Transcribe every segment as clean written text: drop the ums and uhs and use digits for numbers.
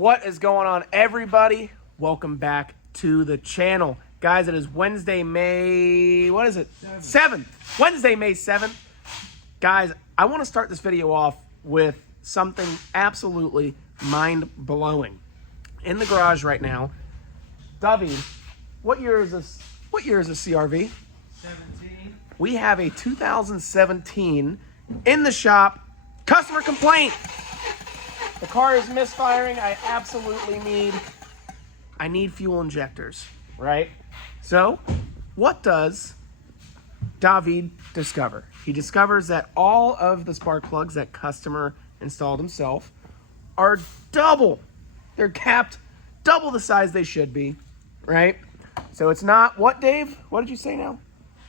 What is going on, everybody? Welcome back to the channel. Guys, it is Wednesday, May... What is it? 7th. Wednesday, May 7th. Guys, I want to start this video off with something absolutely mind-blowing. In the garage right now, David, what year is this? What year is this CRV? 17. We have a 2017 in the shop. Customer complaint. The car is misfiring. I absolutely need fuel injectors, right? So, what does David discover? He discovers that all of the spark plugs that customer installed himself are double. They're capped double the size they should be, right? So it's not, what, Dave? What did you say now?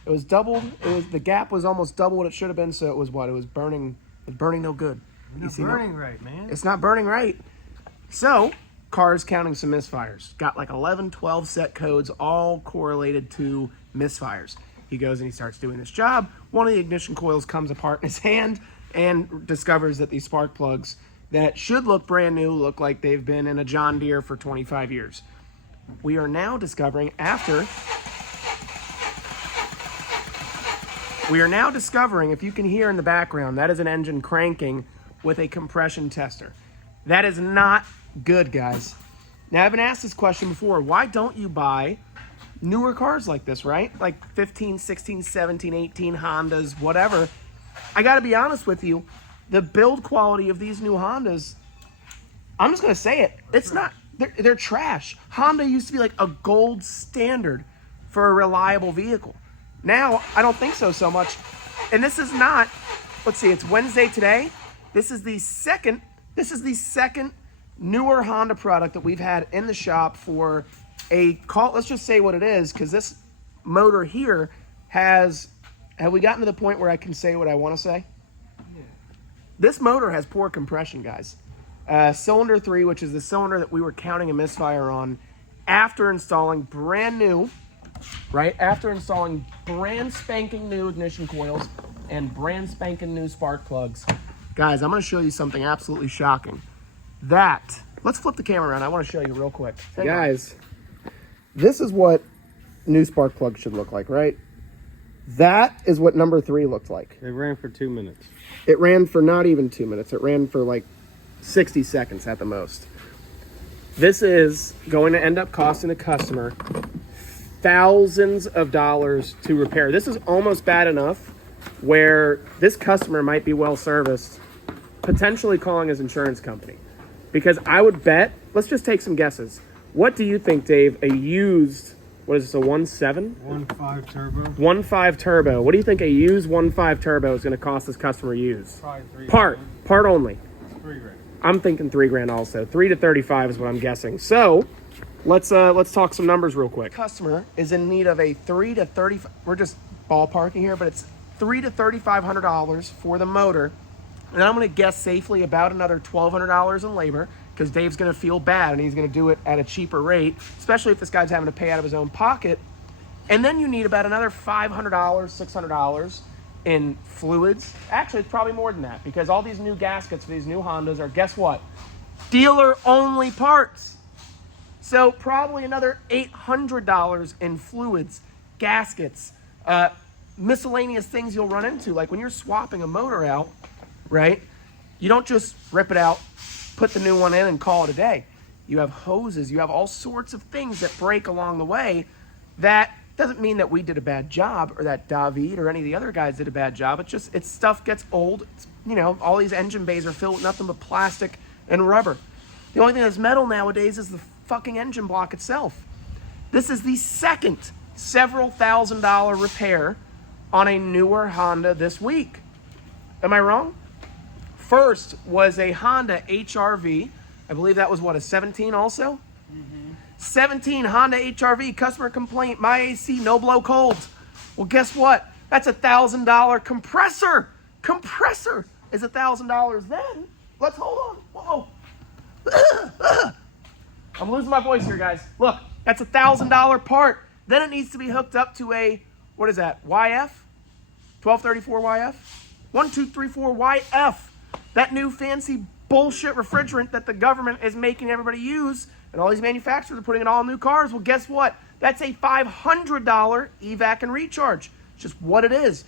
It was doubled. The gap was almost double what it should have been. So it was what? It was burning no good. Not burning right, man. It's not burning right. So, car's counting some misfires. Got like 11, 12 set codes, all correlated to misfires. He goes and he starts doing this job. One of the ignition coils comes apart in his hand and discovers that these spark plugs that should look brand new look like they've been in a John Deere for 25 years. We are now discovering if you can hear in the background, that is an engine cranking with a compression tester. That is not good, guys. Now, I've been asked this question before. Why don't you buy newer cars like this, right? Like 15, 16, 17, 18 Hondas, whatever. I got to be honest with you. The build quality of these new Hondas, I'm just going to say it. It's not, they're trash. Honda used to be like a gold standard for a reliable vehicle. Now, I don't think so much. And this is not, let's see, it's Wednesday today. This is the second newer Honda product that we've had in the shop for let's just say what it is, because this motor here have we gotten to the point where I can say what I want to say? Yeah. This motor has poor compression, guys. Cylinder 3, which is the cylinder that we were counting a misfire on after installing brand new, right? After installing brand spanking new ignition coils and brand spanking new spark plugs. Guys, I'm going to show you something absolutely shocking. Let's flip the camera around. I want to show you real quick. Guys, this is what new spark plugs should look like, right? That is what number 3 looked like. It ran for 2 minutes. It ran for not even 2 minutes. It ran for like 60 seconds at the most. This is going to end up costing the customer thousands of dollars to repair. This is almost bad enough where this customer might be well serviced, potentially calling his insurance company. Because I would bet, let's just take some guesses. What do you think, Dave, a used, what is this, a 1.7? 1.5 turbo. 1.5 turbo. What do you think a used 1.5 turbo is going to cost this customer used? Probably Part only. $3,000. I'm thinking $3,000 also. 3 to 35 is what I'm guessing. So, let's talk some numbers real quick. Customer is in need of a 3 to 35. We're just ballparking here, but it's $300 to $3,500 for the motor, and I'm going to guess safely about another $1,200 in labor, because Dave's going to feel bad and he's going to do it at a cheaper rate, especially if this guy's having to pay out of his own pocket. And then you need about another $500, $600 in fluids. Actually, it's probably more than that, because all these new gaskets for these new Hondas are, guess what? Dealer-only parts. So probably another $800 in fluids, gaskets, miscellaneous things you'll run into. Like when you're swapping a motor out, right? You don't just rip it out, put the new one in, and call it a day. You have hoses, you have all sorts of things that break along the way. That doesn't mean that we did a bad job, or that David or any of the other guys did a bad job. It's stuff gets old. All these engine bays are filled with nothing but plastic and rubber. The only thing that's metal nowadays is the fucking engine block itself. This is the second several $1,000 repair on a newer Honda this week. Am I wrong? First was a Honda HR-V. I believe that was what, a 17 also? Mm-hmm. 17 Honda HR-V, customer complaint, my AC no blow cold. Well, guess what? That's a $1,000 compressor. Compressor is $1,000 then. Let's hold on. Whoa. I'm losing my voice here, guys. Look, that's a $1,000 part. Then it needs to be hooked up to a, what is that, YF? 1234 YF? 1234 YF. That new fancy bullshit refrigerant that the government is making everybody use, and all these manufacturers are putting in all new cars. Well, guess what? That's a $500 evac and recharge. It's just what it is.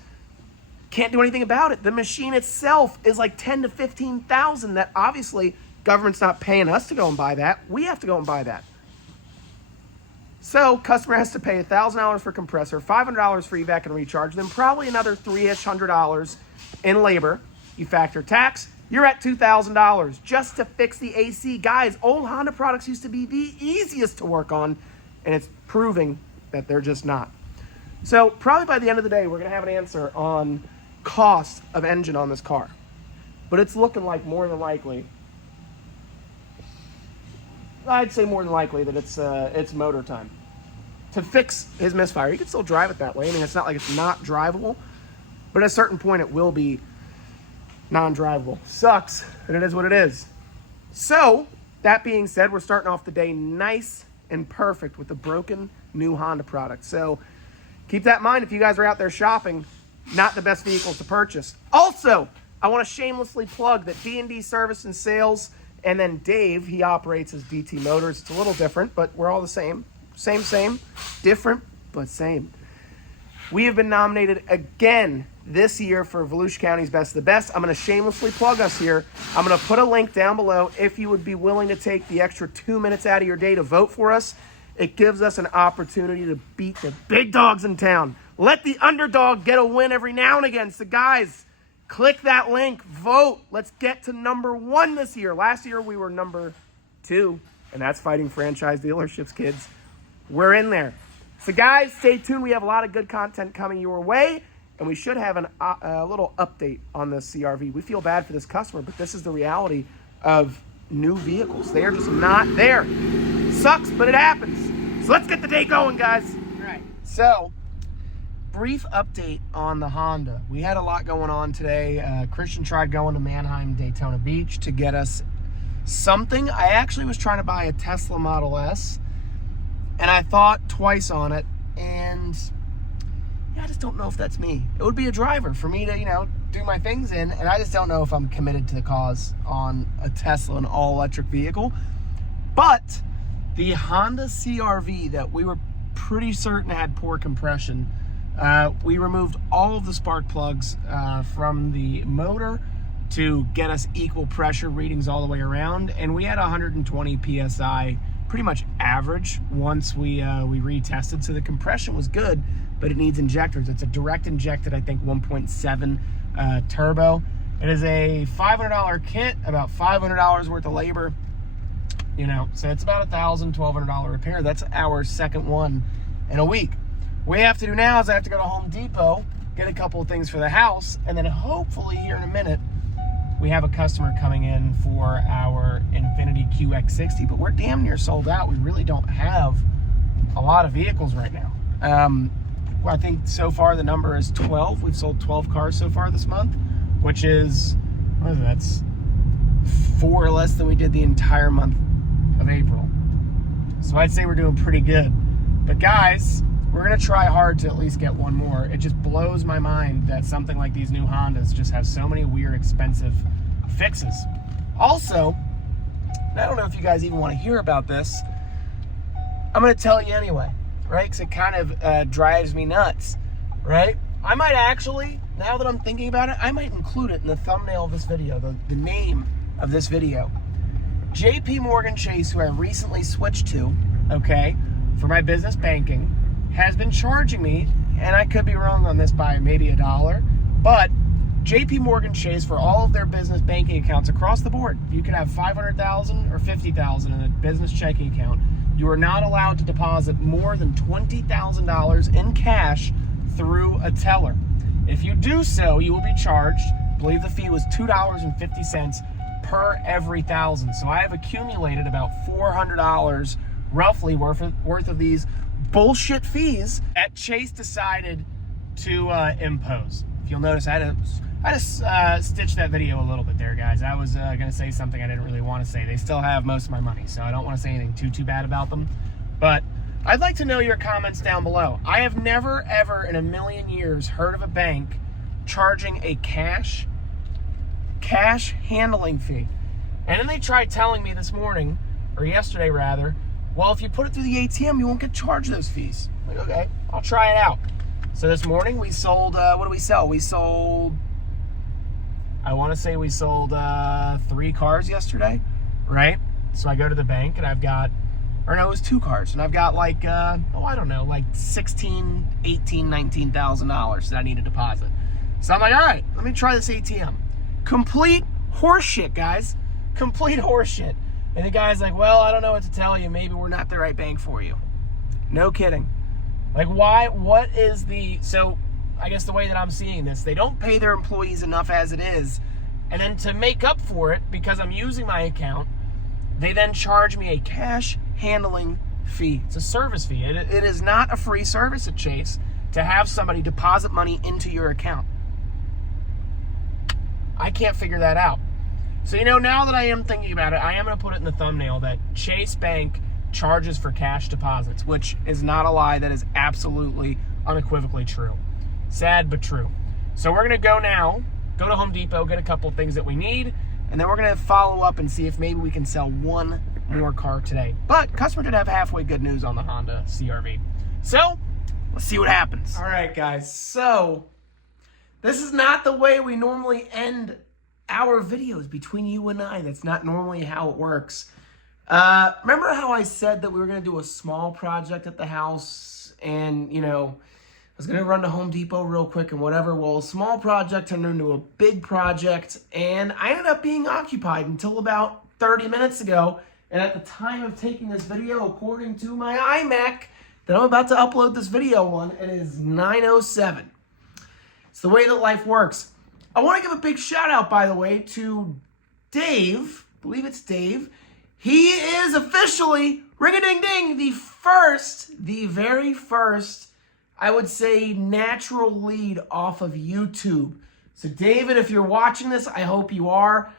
Can't do anything about it. The machine itself is like $10,000 to $15,000. That obviously government's not paying us to go and buy that. We have to go and buy that. So customer has to pay $1,000 for compressor, $500 for evac and recharge, then probably another $300 in labor. You factor tax, you're at $2,000 just to fix the AC. Guys, old Honda products used to be the easiest to work on, and it's proving that they're just not. So probably by the end of the day, we're going to have an answer on cost of engine on this car. But it's looking like more than likely, I'd say more than likely that it's motor time. To fix his misfire, you can still drive it that way. I mean, it's not like it's not drivable, but at a certain point it will be non-drivable. Sucks, but it is what it is. So, that being said, we're starting off the day nice and perfect with the broken new Honda product. So, keep that in mind if you guys are out there shopping, not the best vehicles to purchase. Also, I want to shamelessly plug that D&D Service and Sales, and then Dave, he operates as DT Motors. It's a little different, but we're all the same. Same. Different, but same. We have been nominated again this year for Volusia County's Best of the Best. I'm going to shamelessly plug us here. I'm going to put a link down below if you would be willing to take the extra 2 minutes out of your day to vote for us. It gives us an opportunity to beat the big dogs in town. Let the underdog get a win every now and again. So guys, click that link, vote. Let's get to number 1 this year. Last year we were number 2, and that's Fighting Franchise Dealerships, kids. We're in there. So guys, stay tuned. We have a lot of good content coming your way, and we should have a little update on this CRV. We feel bad for this customer, but this is the reality of new vehicles. They are just not there. Sucks, but it happens. So let's get the day going, guys. All right. So, brief update on the Honda. We had a lot going on today. Christian tried going to Manheim, Daytona Beach to get us something. I actually was trying to buy a Tesla Model S, and I thought twice on it, and I just don't know if that's me. It would be a driver for me to, do my things in, and I just don't know if I'm committed to the cause on a Tesla, an all-electric vehicle. But the Honda CR-V that we were pretty certain had poor compression, we removed all of the spark plugs from the motor to get us equal pressure readings all the way around, and we had 120 PSI, pretty much average once we retested. So the compression was good, but it needs injectors. It's a direct injected, I think 1.7 turbo. It is a $500 kit, about $500 worth of labor. So it's about $1,000, $1,200 repair. That's our second one in a week. What we have to do now is I have to go to Home Depot, get a couple of things for the house, and then hopefully here in a minute, we have a customer coming in for our Infiniti QX60, but we're damn near sold out. We really don't have a lot of vehicles right now. I think so far the number is 12. We've sold 12 cars so far this month, which is, that's 4 less than we did the entire month of April. So I'd say we're doing pretty good. But guys, we're gonna try hard to at least get one more. It just blows my mind that something like these new Hondas just have so many weird, expensive fixes. Also, I don't know if you guys even want to hear about this. I'm gonna tell you anyway, right? Because it kind of drives me nuts, right? I might actually, now that I'm thinking about it, I might include it in the thumbnail of this video, the name of this video. JP Morgan Chase, who I recently switched to, okay, for my business banking, has been charging me, and I could be wrong on this by maybe $1, but JP Morgan Chase, for all of their business banking accounts across the board, you can have $500,000 or $50,000 in a business checking account. You are not allowed to deposit more than $20,000 in cash through a teller. If you do so, you will be charged, I believe the fee was $2.50 per every 1,000. So I have accumulated about $400 roughly worth of these bullshit fees that Chase decided to impose. If you'll notice, I had to stitch that video a little bit there, guys. I was going to say something I didn't really want to say. They still have most of my money, so I don't want to say anything too bad about them. But I'd like to know your comments down below. I have never, ever in a million years heard of a bank charging a cash handling fee. And then they tried telling me this morning, or yesterday rather, well, if you put it through the ATM, you won't get charged those fees. I'm like, okay, I'll try it out. So this morning we sold, what did we sell? We sold, I want to say we sold 3 cars yesterday, right? So I go to the bank and I've got, or no, it was 2 cars. And I've got like, I don't know, like $16,000, $18,000, $19,000 that I need to deposit. So I'm like, all right, let me try this ATM. Complete horseshit, guys. Complete horseshit. And the guy's like, well, I don't know what to tell you. Maybe we're not the right bank for you. No kidding. Like, why? What is the... So, I guess the way that I'm seeing this, they don't pay their employees enough as it is. And then to make up for it, because I'm using my account, they then charge me a cash handling fee. It's a service fee. It is not a free service at Chase to have somebody deposit money into your account. I can't figure that out. So, now that I am thinking about it, I am going to put it in the thumbnail that Chase Bank charges for cash deposits, which is not a lie. That is absolutely, unequivocally true. Sad, but true. So we're going to go to Home Depot, get a couple of things that we need, and then we're going to follow up and see if maybe we can sell one more car today. But customer did have halfway good news on the Honda CR-V. So, let's see what happens. All right, guys. So, this is not the way we normally end our videos between you and I. That's not normally how it works. Remember how I said that we were going to do a small project at the house and, I was going to run to Home Depot real quick and whatever. Well, a small project turned into a big project and I ended up being occupied until about 30 minutes ago. And at the time of taking this video, according to my iMac that I'm about to upload this video on, it is 9:07. It's the way that life works. I want to give a big shout out, by the way, to Dave. I believe it's Dave. He is officially, ring-a-ding-ding, the very first, I would say, natural lead off of YouTube. So David, if you're watching this, I hope you are.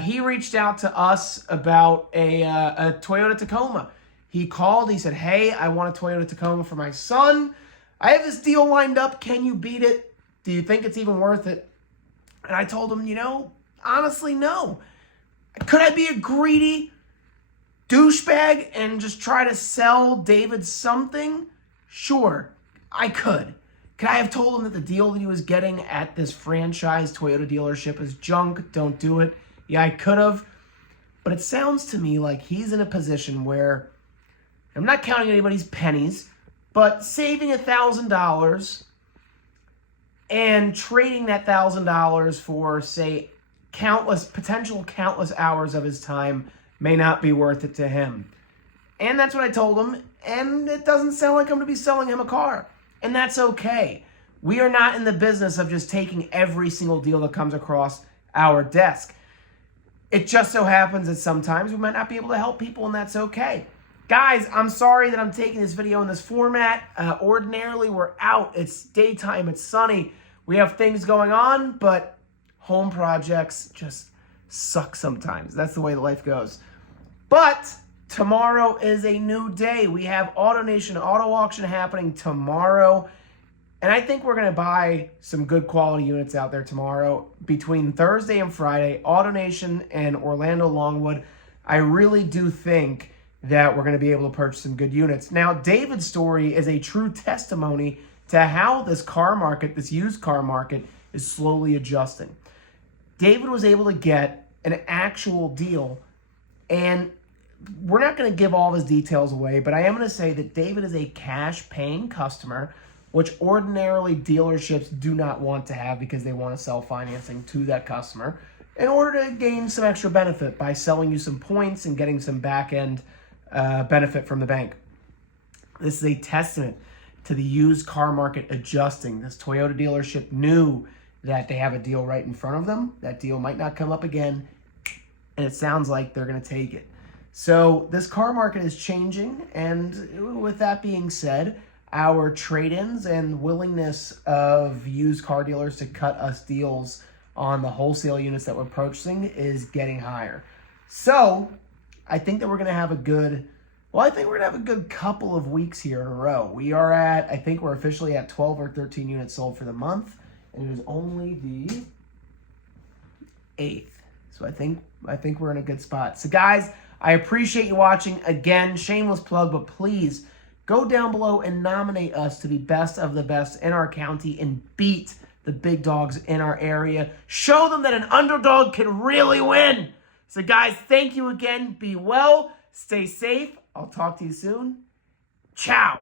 He reached out to us about a Toyota Tacoma. He called, he said, hey, I want a Toyota Tacoma for my son. I have this deal lined up. Can you beat it? Do you think it's even worth it? And I told him, honestly, no. Could I be a greedy douchebag and just try to sell David something? Sure, I could. Could I have told him that the deal that he was getting at this franchise Toyota dealership is junk? Don't do it. Yeah, I could have. But it sounds to me like he's in a position where, I'm not counting anybody's pennies, but saving $1,000 and trading that $1,000 for, say, potential countless hours of his time may not be worth it to him. And that's what I told him, and it doesn't sound like I'm going to be selling him a car. And that's okay. We are not in the business of just taking every single deal that comes across our desk. It just so happens that sometimes we might not be able to help people, and that's okay. Guys, I'm sorry that I'm taking this video in this format. Ordinarily, we're out. It's daytime. It's sunny. We have things going on, but home projects just suck sometimes. That's the way life goes. But tomorrow is a new day. We have AutoNation Auto Auction happening tomorrow. And I think we're going to buy some good quality units out there tomorrow. Between Thursday and Friday, AutoNation and Orlando Longwood, I really do think that we're going to be able to purchase some good units. Now, David's story is a true testimony to how this car market, this used car market, is slowly adjusting. David was able to get an actual deal, and we're not going to give all of his details away, but I am going to say that David is a cash-paying customer, which ordinarily dealerships do not want to have because they want to sell financing to that customer in order to gain some extra benefit by selling you some points and getting some back-end benefit from the bank. This is a testament to the used car market adjusting. This Toyota dealership knew that they have a deal right in front of them. That deal might not come up again, and it sounds like they're going to take it. So this car market is changing, and with that being said, our trade-ins and willingness of used car dealers to cut us deals on the wholesale units that we're purchasing is getting higher. So I think that we're going to have a good couple of weeks here in a row. I think we're officially at 12 or 13 units sold for the month, and it is only the 8th. So I think I think we're in a good spot. So guys, I appreciate you watching. Again, shameless plug, but please go down below and nominate us to be best of the best in our county and beat the big dogs in our area. Show them that an underdog can really win. So guys, thank you again. Be well. Stay safe. I'll talk to you soon. Ciao.